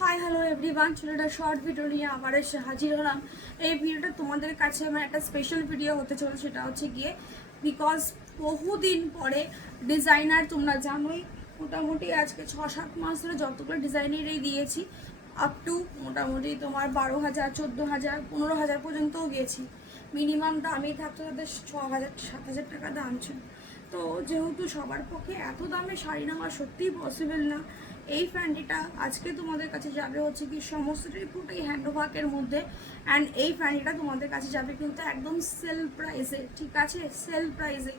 Hi hello everyone, চলো একটা short video নিয়ে আবার এসে হাজির হলাম। এই ভিডিওটা তোমাদের কাছে আমার একটা স্পেশাল ভিডিও হতে চলো। সেটা হচ্ছে গিয়ে বিকজ বহুদিন পরে ডিজাইনার, তোমরা জানোই মোটামুটি আজকে 6-7 মাস ধরে যতগুলো ডিজাইনেরই দিয়েছি, আপ টু মোটামুটি তোমার 12,000, 14,000, 15,000 পর্যন্তও গিয়েছি। মিনিমাম দামই থাকতো তাদের 6,000-7,000 টাকা দাম ছিল। তো যেহেতু সবার পক্ষে এত দামে শাড়ি নেওয়া সত্যিই পসিবল না, এই ফ্যান্ডিটা আজকে তোমাদের কাছে যাবে হচ্ছে কি সমস্তটাই পুরোটাই হ্যান্ডওয়ার্কের মধ্যে। অ্যান্ড এই ফ্যান্ডিটা তোমাদের কাছে যাবে কিন্তু একদম সেল প্রাইসে, ঠিক আছে? সেল প্রাইসে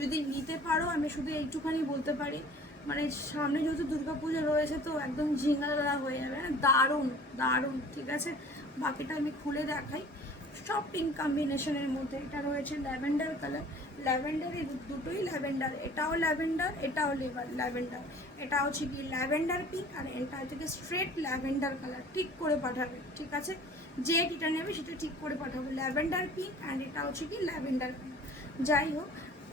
যদি নিতে পারো, আমি শুধু এইটুখানি বলতে পারি, মানে সামনে যেহেতু দুর্গাপুজো রয়েছে তো একদম ঝিঙ্গালা হয়ে যাবে, হ্যাঁ দারুণ দারুণ, ঠিক আছে? বাকিটা আমি খুলে দেখাই। সব পিঙ্ক কম্বিনেশনের মধ্যে এটা রয়েছে ল্যাভেন্ডার কালার। ল্যাভেন্ডার, এই দুটোই ল্যাভেন্ডার, এটাও ল্যাভেন্ডার, এটাও ল্যাভেন্ডার। এটা হচ্ছে কি ল্যাভেন্ডার পিঙ্ক, আর এটা থেকে স্ট্রেট ল্যাভেন্ডার কালার। ঠিক করে পাঠাবে, ঠিক আছে? যে এটা নেবে সেটা ঠিক করে পাঠাবে। ল্যাভেন্ডার পিঙ্ক অ্যান্ড এটা হচ্ছে কি ল্যাভেন্ডার পিঙ্ক। যাই হোক,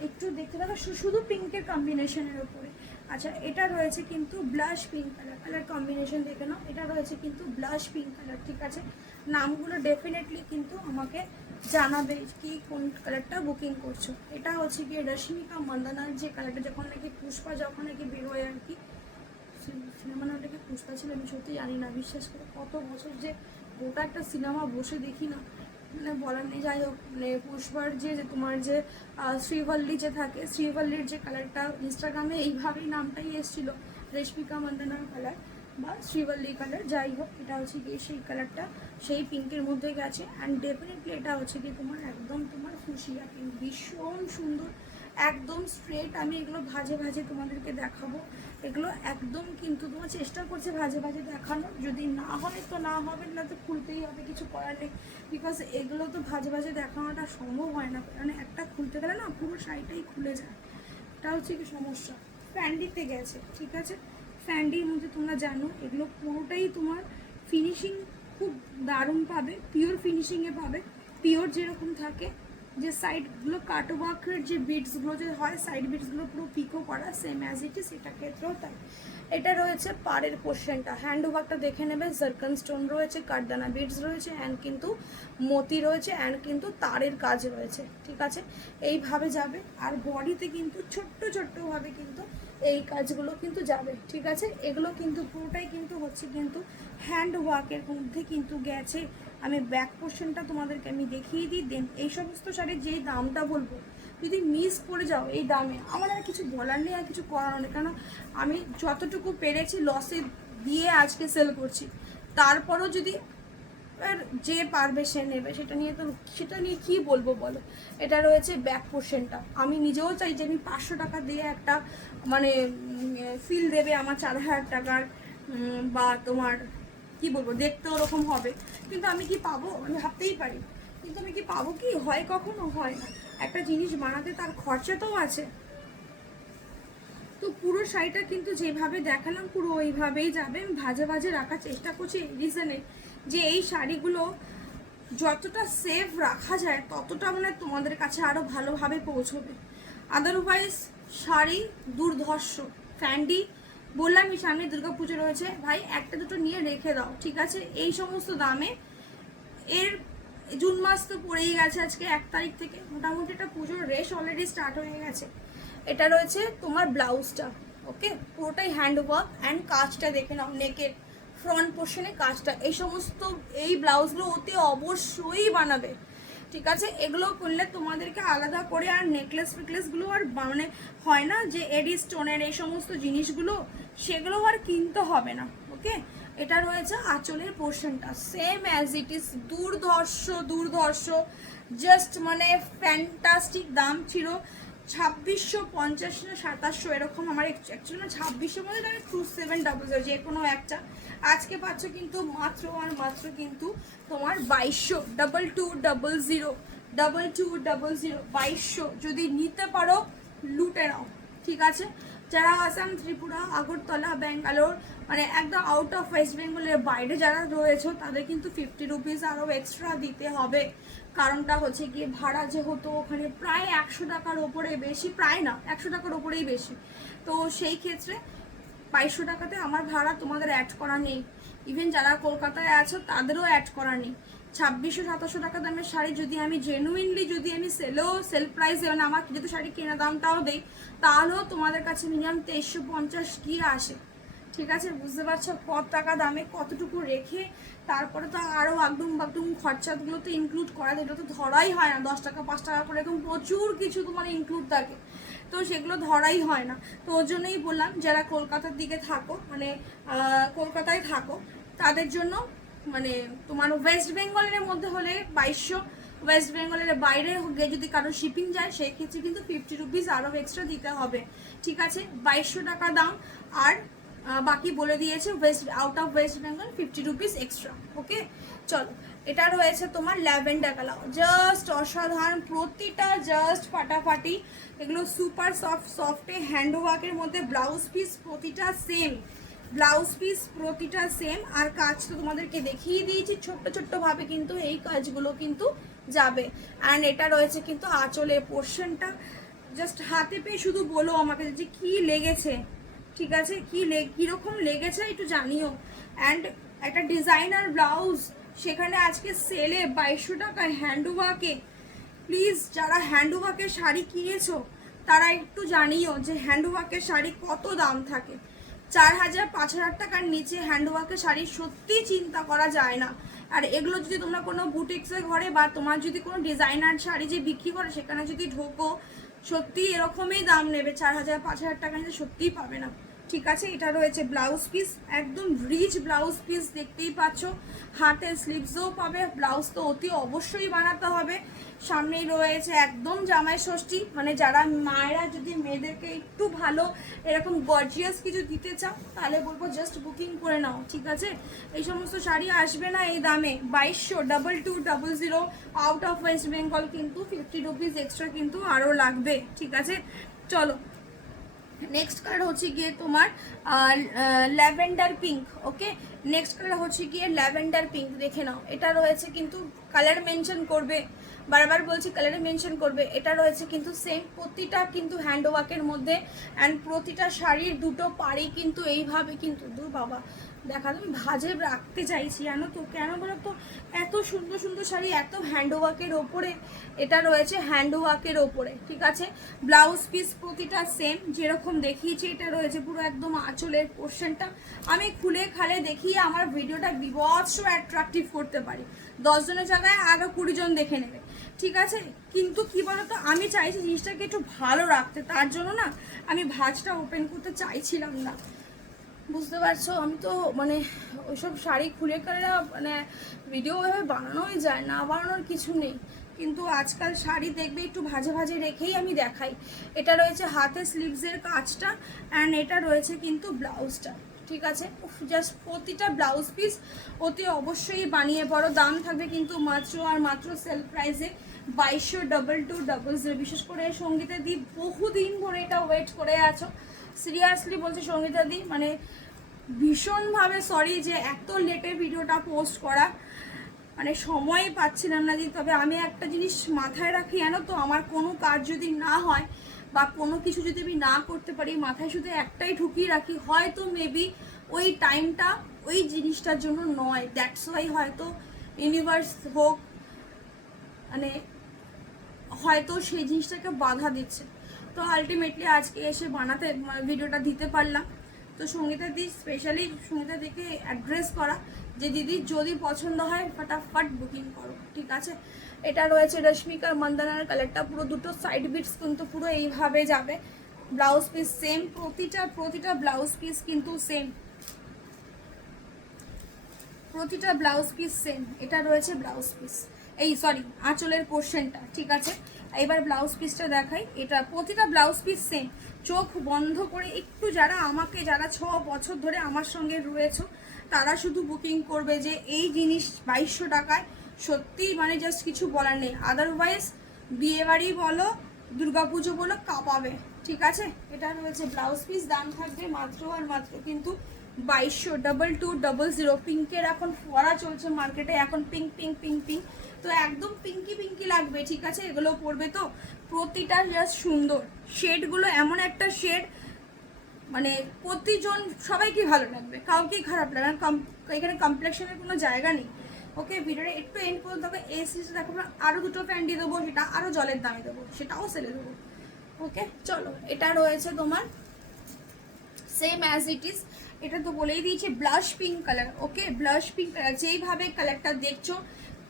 একটু দেখতে থাকো শুধু পিঙ্কের কম্বিনেশনের ওপরে। আচ্ছা, এটা রয়েছে কিন্তু blush pink colour. Colour combination দেখে নাও, এটা রয়েছে কিন্তু ব্লাশ পিঙ্ক কালার, ঠিক আছে? নামগুলো ডেফিনেটলি কিন্তু আমাকে জানাবে কি কোন কালারটা বুকিং করছো। এটা হচ্ছে গিয়ে রশ্মিকা মন্দানার যে কালারটা, যখন নাকি পুষ্পা যখন নাকি বেরোয় আর কি, সিনেমা নামটাকে পুষ্পা ছিল, আমি সত্যি জানি না, বিশ্বাস করে কত বছর যে গোটা একটা সিনেমা বসে দেখি না, মানে বলার নেই। যাই হোক, মানে পুষ্পার যে তোমার যে শ্রীবল্লী যে থাকে, শ্রীবল্লীর যে কালারটা ইনস্টাগ্রামে এইভাবেই নামটাই এসেছিল, রেশমিকা মন্দানার কালার বা শ্রীবল্লী কালার। যাই হোক, এটা হচ্ছে গিয়ে সেই কালারটা সেই পিঙ্কের মধ্যে গেছে। অ্যান্ড ডেফিনেটলি এটা হচ্ছে কি তোমার একদম তোমার ফুসিয়া পিঙ্ক, ভীষণ সুন্দর, একদম স্ট্রেট। আমি এগুলো ভাজে ভাজে তোমাদেরকে দেখাবো। এগুলো একদম কিন্তু তোমার চেষ্টা করছে ভাজে ভাজে দেখানোর, যদি না হয় তো না হবে, না তো খুলতেই হবে, কিছু করার নেই। বিকজ এগুলো তো ভাজে ভাজে দেখানোটা সম্ভব হয় না, মানে একটা খুলতে গেলে না পুরো শাড়িটাই খুলে যায়। এটা হচ্ছে কি সমস্যা। ফ্যান্ডিতে গেছে, ঠিক আছে? ফ্যান্ডির মধ্যে তোমরা জানো এগুলো পুরোটাই তোমার ফিনিশিং খুব দারুণ পাবে, পিওর ফিনিশিংয়ে পাবে। পিওর যেরকম থাকে, যে সাইডগুলো কাটওয়ার্কের যে বিটসগুলো যে হয়, সাইড বিটসগুলো পুরো পিকো করা, সেম অ্যাজ ইট ইস এটা ক্ষেত্রেও তাই। এটা রয়েছে পাড়ের পোর্শনটা, হ্যান্ড ওয়ার্কটা দেখে নেবে, জারকান স্টোন রয়েছে, কাঠদানা বিটস রয়েছে, অ্যান্ড কিন্তু মতি রয়েছে, অ্যান্ড কিন্তু তারের কাজ রয়েছে, ঠিক আছে? এইভাবে যাবে। আর বডিতে কিন্তু ছোট্ট ছোট্টভাবে কিন্তু এই কাজগুলো কিন্তু যাবে, ঠিক আছে? এগুলো কিন্তু পুরোটাই কিন্তু হচ্ছে কিন্তু হ্যান্ড ওয়ার্কের মধ্যে কিন্তু গেছে। আমি ব্যাক পোর্শনটা তোমাদেরকে আমি দেখিয়ে দিই। দেন এই সমস্ত শাড়ির যেই দামটা বলবো, যদি মিস করে যাও এই দামে, আমার আর কিছু বলার নেই, আর কিছু করার নেই, কারণ আমি যতটুকু পেরেছি লসে দিয়ে আজকে সেল করছি। তারপরও যদি যে পারবে সে নেবে, সেটা নিয়ে কি বলবো বলো? এটা রয়েছে ব্যাক পোর্শনটা। আমি নিজেও চাই যে আমি 500 টাকা দিয়ে একটা মানে ফিল দেবে আমার 4,000 টাকার, বা তোমার কি বলবো, দেখতে ওরকম হবে, কিন্তু আমি কি পাবো? আমি ভাবতেই পারি, কিন্তু আমি কি পাবো? কি হয়, কখনো হয় না। একটা জিনিস বানাতে তার খরচা তো আছে। তো পুরো শাড়িটা কিন্তু যেভাবে দেখালাম পুরো ওইভাবেই যাবে। আমি ভাজে ভাজে রাখার চেষ্টা করছি এই রিজনে, যে এই শাড়িগুলো যতটা সেফ রাখা যায় ততটা মানে তোমাদের কাছে আরও ভালোভাবে পৌঁছবে। আদারওয়াইজ শাড়ি দুর্ধর্ষ। ফ্যান্ডি বললামই, সামনে দুর্গাপুজো রয়েছে, ভাই একটা দুটো নিয়ে রেখে দাও, ঠিক আছে? এই সমস্ত দামে এর জুন মাস তো পড়েই গেছে, আজকে 1 তারিখ থেকে মোটামুটি একটা পুজোর রেশ অলরেডি স্টার্ট হয়ে গেছে। এটা রয়েছে তোমার ব্লাউজটা, ওকে? পুরোটাই হ্যান্ড ওয়ার্ক অ্যান্ড কাজটা দেখে নাও, নেকের ফ্রন্ট পোর্শনে কাজটা। এই সমস্ত এই ব্লাউজগুলো অতি অবশ্যই বানাবে, ঠিক আছে? এগুলো করলে তোমাদেরকে আলাদা করে আর নেকলেসগুলো আর মানে হয় না যে এডি স্টোনের এই সমস্ত জিনিসগুলো, সেগুলো আর কিনতে হবে না, ওকে? এটা রয়েছে আঁচলের পোর্শনটা, সেম অ্যাজ ইট ইজ, দুর্ধর্ষ দুর্ধর্ষ, জাস্ট মানে ফ্যান্টাস্টিক। দাম ছিল 2650 না 2700 এরকম। আমার অ্যাকচুয়ালি 2600 মধ্যে আমি 2700 যে কোনো একটা। আজকে পাচ্ছ কিন্তু মাত্র আর মাত্র কিন্তু তোমার 2200, 2200 যদি নিতে পারো লুটে নাও, ঠিক আছে? যারা আসাম, ত্রিপুরা, আগরতলা, ব্যাঙ্গালোর, মানে একদম আউট অফ ওয়েস্ট বেঙ্গলের বাইরে যারা রয়েছে, তাদের কিন্তু 50 রুপিস আরও এক্সট্রা দিতে হবে। কারণটা হচ্ছে গিয়ে ভাড়া যেহেতু ওখানে প্রায় 100 টাকার ওপরে বেশি, প্রায় না 100 টাকার ওপরেই বেশি, তো সেই ক্ষেত্রে 2200 টাকাতে আমার ভাড়া তোমাদের অ্যাড করা নেই। ইভেন যারা কলকাতায় আছো তাদেরও অ্যাড করা নেই। 2600-2700 টাকা দামের শাড়ি যদি আমি জেনুইনলি যদি আমি সেল প্রাইসে মানে আমার যেহেতু শাড়ি কেনা দামটাও দেই, তাহলেও তোমাদের কাছে মিনিমাম 2350 কি আসে। ঠিক আছে, বুঝতে পারছো কত টাকা দামে কতটুকু রেখে তারপরে তো আরও একদম খরচাগুলো তো ইনক্লুড করা যায়, এটা তো ধরাই হয় না। 10 টাকা 5 টাকা করে এরকম প্রচুর কিছু তোমার ইনক্লুড থাকে, তো সেগুলো ধরাই হয় না। তো ওর জন্যই বললাম যারা কলকাতার দিকে থাকো মানে কলকাতায় থাকো তাদের জন্য মানে তোমার ওয়েস্ট বেঙ্গলের মধ্যে হলে 2200, ওয়েস্ট বেঙ্গলের বাইরে গিয়ে যদি কারো শিপিং যায় সেই ক্ষেত্রে কিন্তু 50 রুপিস আরও এক্সট্রা দিতে হবে। ঠিক আছে, 2200 টাকা দাম। আর বাকি বলে দিয়েছে out of West Bengal 50 rupees extra. Okay, চলো এটা রয়েছে তোমার ল্যাভেন্ডার কালার, জাস্ট অসাধারণ, প্রতিটা জাস্ট ফাটাফাটি। এগুলো সুপার সফটে হ্যান্ডওয়ার্কের মধ্যে ব্লাউজ পিস প্রতিটা সেম, ব্লাউজ পিস প্রতিটা সেম। আর কাজ তো তোমাদেরকে দেখিয়ে দিয়েছি ছোট্টভাবে, কিন্তু এই কাজগুলো কিন্তু যাবে। অ্যান্ড এটা রয়েছে কিন্তু আঁচলের পোর্শনটা, জাস্ট হাতে পেয়ে শুধু বলো আমাকে যে কি লেগেছে। ঠিক আছে, কীরকম লেগেছে একটু জানিও। অ্যান্ড একটা ডিজাইনার ব্লাউজ সেখানে আজকে সেলে 2200 টাকায় হ্যান্ডওয়ার্কে। প্লিজ যারা হ্যান্ডওয়ার্কের শাড়ি কিনেছো তারা একটু জানিও যে হ্যান্ডওয়ার্কের শাড়ি কত দাম থাকে। 4000-5000 টাকার নিচে হ্যান্ডওয়ার্কের শাড়ি সত্যি চিন্তা করা যায় না। আর এগুলো যদি তোমরা কোনো বুটিক্সের ঘরে বা তোমার যদি কোনো ডিজাইনার শাড়ি যে বিক্রি করে সেখানে যদি ঢোকো, সত্যি এরকমই দাম নেবে, 4000-5000 টাকা নিচে সত্যিই পাবে না। ঠিক আছে, এটা রয়েছে ব্লাউজ পিস, একদম রিচ ব্লাউজ পিস দেখতেই পাচ্ছ। হাতের স্লিভসও পাবে, ব্লাউজ তো অতি অবশ্যই বানাতে হবে। সামনেই রয়েছে একদম জামাই ষষ্ঠী, মানে যারা মায়েরা যদি মেয়েদেরকে একটু ভালো এরকম গর্জিয়াস কিছু দিতে চাও তাহলে বলবো জাস্ট বুকিং করে নাও। ঠিক আছে, এই সমস্ত শাড়ি আসবে না এই দামে। 2200-2200 আউট অফ ওয়েস্ট বেঙ্গল কিন্তু 50 রুপিস এক্সট্রা কিন্তু আরও লাগবে। ঠিক আছে, চলো নেক্সট কালার হচ্ছে গিয়ে তোমার ল্যাভেন্ডার পিঙ্ক। ওকে, নেক্সট কালার হচ্ছে গিয়ে ল্যাভেন্ডার পিঙ্ক, দেখে নাও। এটা রয়েছে কিন্তু কালার মেনশন করবে, বারবার বলছি কালারে মেনশন করবে। এটা রয়েছে কিন্তু সেম, প্রতিটা কিন্তু হ্যান্ডওয়ার্কের মধ্যে। অ্যান্ড প্রতিটা শাড়ির দুটো পাড়ি কিন্তু এইভাবে কিন্তু দূর বাবা দেখা তুমি ভাজে রাখতে চাইছি জানো তো, কেন বলো তো, এত সুন্দর সুন্দর শাড়ি এত হ্যান্ডওয়ার্কের ওপরে। এটা রয়েছে হ্যান্ডওয়ার্কের ওপরে। ঠিক আছে, ব্লাউজ পিস প্রতিটা সেম যেরকম দেখিয়েছি। এটা রয়েছে পুরো একদম আঁচলের পোর্শনটা। আমি খুলে খালে দেখিয়ে আমার ভিডিওটা বিভৎস অ্যাট্রাকটিভ করতে পারি, 10 জনের জায়গায় আরও 20 জন দেখে নেবে। ঠিক আছে, কিন্তু কী বলতো, আমি চাইছি জিনিসটাকে একটু ভালো রাখতে, তার জন্য না আমি ভাঁজটা ওপেন করতে চাইছিলাম না। বুঝতে পারছো, আমি তো মানে ওইসব শাড়ি খুলে করে মানে ভিডিও ওইভাবে বানানোই যায় না, বানানোর কিছু নেই। কিন্তু আজকাল শাড়ি দেখবে একটু ভাজে ভাজে রেখেই আমি দেখাই। এটা রয়েছে হাতে স্লিভসের কাজটা, অ্যান্ড এটা রয়েছে কিন্তু ব্লাউজটা। ঠিক আছে, জাস্ট প্রতিটা ব্লাউজ পিস অতি অবশ্যই বানিয়ে পড়ো। দাম থাকবে কিন্তু মাত্র আর মাত্র সেল প্রাইসে 2200-2200। বিশেষ করে সঙ্গীতা দি বহুদিন ধরে এটা ওয়েট করে আছো, সিরিয়াসলি বলছি সঙ্গীতা দি, মানে ভীষণভাবে সরি যে এত লেটে ভিডিওটা পোস্ট করা, মানে সময় পাচ্ছিলাম না। তবে আমি একটা জিনিস মাথায় রাখি জানো তো, আমার কোনো কাজ যদি না হয় বা কোনো কিছু যদি আমি না করতে পারি, মাথায় শুধু একটাই ঢুকিয়ে রাখি, হয়তো মেবি ওই টাইমটা ওই জিনিসটার জন্য নয়, দ্যাটস ওয়াই হয়তো ইউনিভার্স হোক মানে হয়তো সেই জিনিসটাকে বাধা দিচ্ছে। তো আলটিমেটলি আজকে এসে বানাতে ভিডিওটা দিতে পারলাম। তো সঙ্গীতা দি স্পেশালি সঙ্গীতা দিকে অ্যাড্রেস করা যে দিদি যদি পছন্দ হয় ফটাফট বুকিং করো। ঠিক আছে, এটা রয়েছে রশ্মিকার মন্দানার কালারটা, পুরো দুটো সাইড বিটস কিন্তু পুরো এইভাবে যাবে। ব্লাউজ পিস সেম, প্রতিটা ব্লাউজ পিস কিন্তু সেম, প্রতিটা ব্লাউজ পিস সেম। এটা রয়েছে ব্লাউজ পিস, এই সরি আঁচলের পোর্শনটা। ঠিক আছে, এবার ব্লাউজ পিসটা দেখাই। এটা প্রতিটা ব্লাউজ পিস সেম। চোখ বন্ধ করে একটু যারা 6 বছর ধরে আমার সঙ্গে রয়েছো তারা শুধু বুকিং করবে যে এই জিনিস 2200 টাকায়, সত্যি মানে জাস্ট কিছু বলার নেই। আদারওয়াইজ বিয়েবাড়ি বলো দুর্গাপুজো বলো কাঁপাবে। ঠিক আছে, এটা রয়েছে ব্লাউজ পিস, দাম থাকবে মাত্র আর মাত্র কিন্তু 2200-2200। পিঙ্কের এখন ফোয়ারা চলছে মার্কেটে, এখন পিঙ্ক পিঙ্ক পিঙ্ক পিঙ্ক, তো একদম পিঙ্কি পিঙ্কি লাগবে। ঠিক আছে, এগুলো পরবে তো প্রতিটা জাস্ট সুন্দর। শেডগুলো এমন একটা শেড মানে প্রতিজন সবাইকে ভালো লাগবে, কাউকেই খারাপ লাগবে না। এখানে কমপ্লেক্সনের কোনো জায়গা নেই। ওকে, ভিডিওটা একটু এন্ড পর্যন্ত হবে। এই সিরিজটা দেখো, আরও দুটো ফ্যান দিয়ে দেবো, সেটা আরও জলের দামে দেবো, সেটাও সেলে দেবো। ওকে চলো, এটা রয়েছে তোমার সেম অ্যাজ ইট ইজ। এটা তো বলেই দিয়েছি ব্লাশ পিঙ্ক কালার। ওকে, ব্লাশ পিঙ্ক কালার, যেইভাবে কালারটা দেখছো,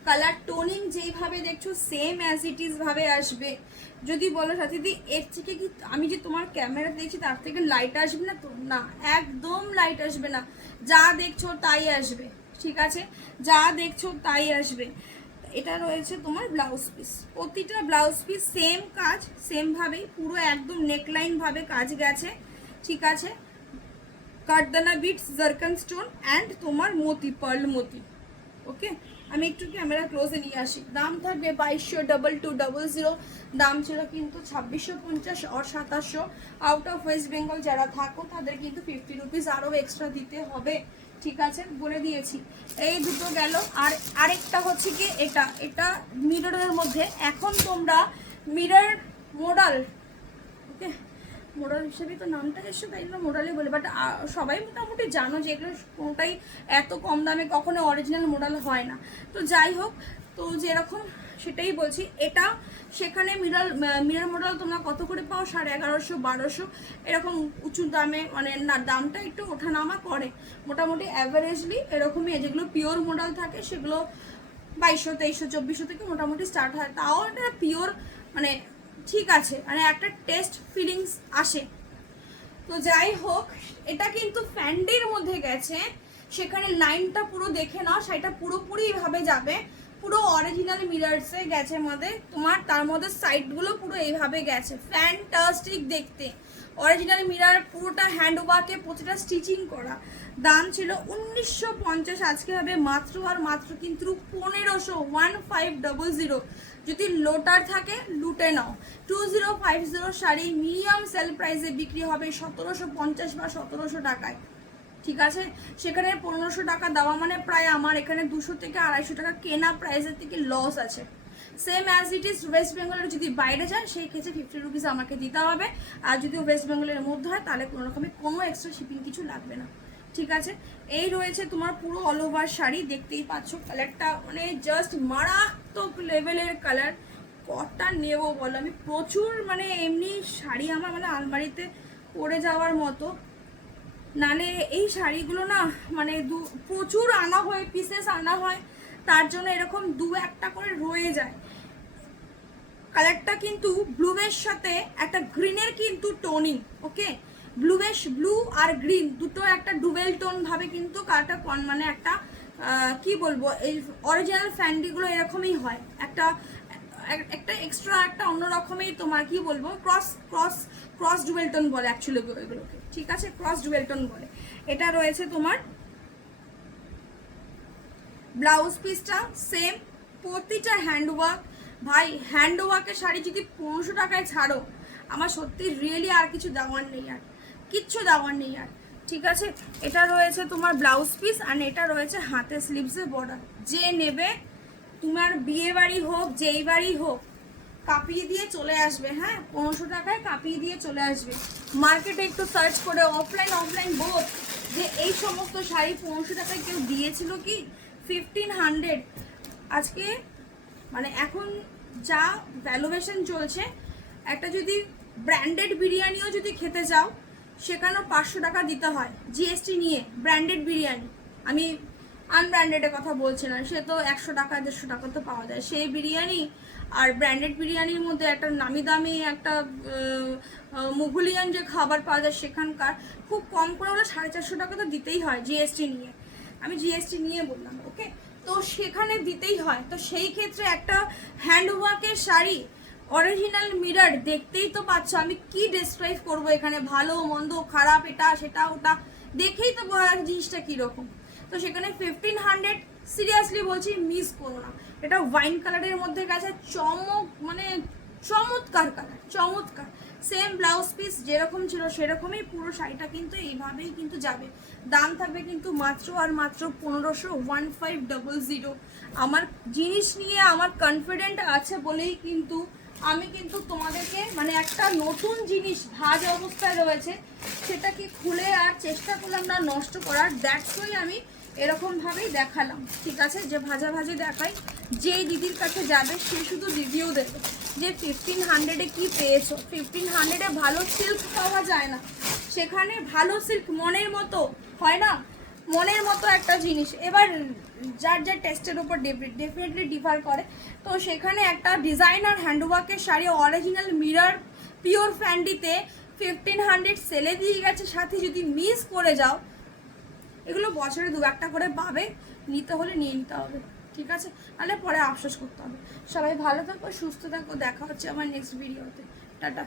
কালার টোনিং যেইভাবে দেখছো সেম অ্যাজ ইট ইজ ভাবে আসবে। যদি বলো সাথীদি এর থেকে কি আমি যে তোমার ক্যামেরা দেখছি তার থেকে লাইট আসবে না, তো না, একদম লাইট আসবে না, যা দেখছো তাই আসবে। ঠিক আছে, যা দেখছো তাই আসবে। এটা রয়েছে তোমার ব্লাউজ পিস, প্রতিটা ব্লাউজ পিস সেম কাজ, সেমভাবেই পুরো একদম নেকলাইন ভাবে কাজ গেছে। ঠিক আছে, কাঠদানা বিটস, জারকান স্টোন অ্যান্ড তোমার মতি, পার্ল মতি। ওকে, আমি একটু ক্যামেরা ক্লোজে নিয়ে আসি। দাম থাকবে 22,200। দাম ছিল কিন্তু 2650 আর 2700। আউট অফ ওয়েস্ট বেঙ্গল যারা থাকো তাদের কিন্তু 50 রুপিস আরও এক্সট্রা দিতে হবে। ঠিক আছে, বলে দিয়েছি। এই দুটো গেল। আর আরেকটা হচ্ছে কি, এটা এটা মিররের মধ্যে এখন তোমরা মিরর মোডাল, ওকে মোডাল হিসেবে তো নামটা এসে, তাই জন্য মোডালই বলে। বাট সবাই মোটামুটি জানো যে এগুলো কোনোটাই এত কম দামে কখনো অরিজিনাল মোডাল হয় না। তো যাই হোক, তো যেরকম সেটাই বলছি। এটা সেখানে মিরর মোডাল তোমরা কত করে পাও? 1150, 1200 এরকম উঁচু দামে, মানে না দামটা একটু ওঠানামা করে। মোটামুটি অ্যাভারেজলি এরকমই। যেগুলো পিওর মোডাল থাকে সেগুলো 2200, 2300, 2400 থেকে মোটামুটি স্টার্ট হয়। তাও এটা পিওর, মানে ঠিক আছে, মানে একটা টেস্ট ফিলিংস আসে। তো যাই হোক, এটা কিন্তু ফ্যান্ডির মধ্যে গেছে, সেখানে লাইনটা পুরো দেখে নাও, সেটা পুরোপুরি ভাবে যাবে, পুরো অরিজিনাল মিররসে গেছে মধ্যে তোমার, তার মধ্যে সাইডগুলো পুরো এইভাবে গেছে, ফ্যান্টাস্টিক দেখতে। অরিজিনাল মিরর, পুরোটা হ্যান্ড ওয়ার্কে, প্রতিটা স্টিচিং করা। দাম ছিল 1950, আজকে হবে মাত্র আর মাত্র কিন্তু 1500, 1500। যদি লোটার থাকে লুটে নাও। 2050 শাড়ি মিনিমাম সেল প্রাইসে বিক্রি হবে 1750 বা 1700 টাকায়। ঠিক আছে, সেখানে 1500 টাকা দেওয়া মানে প্রায় আমার এখানে 200 থেকে 250 টাকা কেনা প্রাইসের থেকে লস আছে। Same as it is West বেঙ্গলের যদি বাইরে যায় সেই ক্ষেত্রে 50 রুপিস আমাকে দিতে হবে। আর যদি ওয়েস্ট বেঙ্গলের মধ্যে হয় তাহলে কোনো রকমের কোনো এক্সট্রা শিপিং কিছু লাগবে না। ঠিক আছে, এই রয়েছে তোমার পুরো অল ওভার শাড়ি। দেখতেই পাচ্ছ কালারটা মানে জাস্ট মারাত্মক লেভেলের কালার। কটা নেবো বলো? আমি প্রচুর, মানে এমনি শাড়ি আমার মানে আলমারিতে পরে যাওয়ার মতো। নালে এই শাড়িগুলো না মানে প্রচুর আনা হয়, পিসেস আনা হয়, তার জন্য এরকম দু একটা করে রয়ে যায়। কালারটা কিন্তু ব্লুয়ের সাথে একটা গ্রিনের কিন্তু টোনিং। ওকে, ব্লু আর গ্রিন দুটো একটা ডুবেল টোন ভাবে কিন্তু কালারটা মানে একটা কি বলবো, এই অরিজিনাল ফ্যান্ডিগুলো এরকমই হয়, একটা একটা এক্সট্রা একটা অন্য রকমের তোমার কি বলবো, ক্রস ডুবেল টোন বলে অ্যাকচুয়ালি এগুলোকে। ঠিক আছে, ক্রস ডুবেল টোন বলে। এটা রয়েছে তোমার ব্লাউজ পিসটা সেম, প্রতিটা হ্যান্ডওয়ার্ক। ভাই হ্যান্ডওয়ার্কের শাড়ি যদি 1500 টাকায় ছাড়ো, আমার সত্যি রিয়েলি আর কিছু দেওয়ার নেই, আর কিচ্ছু দেওয়ার নেই আর। ঠিক আছে, এটা রয়েছে তোমার ব্লাউজ পিস, আর এটা রয়েছে হাতে স্লিভসের বর্ডার। যে নেবে তোমার বিয়ে বাড়ি হোক, যেই বাড়ি হোক, কাঁপিয়ে দিয়ে চলে আসবে। হ্যাঁ, 1500 টাকায় কাঁপিয়ে দিয়ে চলে আসবে। মার্কেটে একটু সার্চ করে অফলাইন বোধ, যে এই সমস্ত শাড়ি 1500 টাকায় কেউ দিয়েছিল কি? 1500। আজকে মানে এখন যা ভ্যালুয়েশন চলছে, একটা যদি ব্র্যান্ডেড বিরিয়ানিও যদি খেতে চাও সেখানেও 500 টাকা দিতে হয় জিএসটি নিয়ে। ব্র্যান্ডেড বিরিয়ানি, আমি আনব্র্যান্ডেডের কথা বলছি না, সে তো 100 টাকা 150 টাকা তো পাওয়া যায় সেই বিরিয়ানি। আর ব্র্যান্ডেড বিরিয়ানির মধ্যে একটা নামি দামি একটা মুঘলিয়ান যে খাবার পাওয়া যায় সেখানকার খুব কম করে হলে 450 টাকা তো দিতেই হয় জিএসটি নিয়ে। আমি জিএসটি নিয়ে বললাম। ওকে, তো সেখানে দিতেই হয়। তো সেই ক্ষেত্রে একটা হ্যান্ডওয়ার্কের শাড়ি, অরিজিনাল মিরর, দেখতেই তো পাচ্ছ আমি কি ডেসক্রাইব করবো এখানে, ভালো মন্দ খারাপ এটা সেটা ওটা, দেখেই তো বোঝা যাচ্ছে জিনিসটা কীরকম। তো সেখানে 1500 সিরিয়াসলি বলছি মিস করো না। এটা ওয়াইন কালারের মধ্যে গেছে, মানে চমৎকার কালার, চমৎকার। সেম ব্লাউজ পিস যেরকম ছিল সেরকমই পুরো শাড়িটা কিন্তু এইভাবেই কিন্তু যাবে। দাম থাকবে কিন্তু মাত্র আর মাত্র 1500, 1500। আমার জিনিস নিয়ে আমার কনফিডেন্ট আছে বলেই কিন্তু আমি কিন্তু তোমাদেরকে মানে একটা নতুন জিনিস ভাজ অবস্থায় রয়েছে সেটাকে খুলে আর চেষ্টা করলাম না নষ্ট করার, দ্যাটস ওয়াই আমি এরকমভাবেই দেখালাম। ঠিক আছে, যে ভাজা ভাজি দেখাই, যেই দিদির কাছে যাবে সে শুধু রিভিউ দেবে যে 1500-এ কী পেয়েছো। 1500-এ ভালো সিল্ক পাওয়া যায় না, সেখানে ভালো সিল্ক মনের মতো হয় না, মনের মতো একটা জিনিস। এবার যার যার টেস্টের উপর ডেফিনেটলি ডিফার করে। তো সেখানে একটা ডিজাইনার হ্যান্ডওয়ার্কের শাড়ি অরিজিনাল মিরর পিওর ফ্যান্ডিতে 1500 সেলে দিয়ে গেছে, সাথে যদি মিস করে যাও, এগুলো বছরে 2-1টা করে পাবে, নিতে হলে নিয়ে নিতে হবে। ঠিক আছে, নাহলে পরে আফসোস করতে হবে। সবাই ভালো থাকো, সুস্থ থাকো, দেখা হচ্ছে আমার নেক্সট ভিডিওতে। টাটা।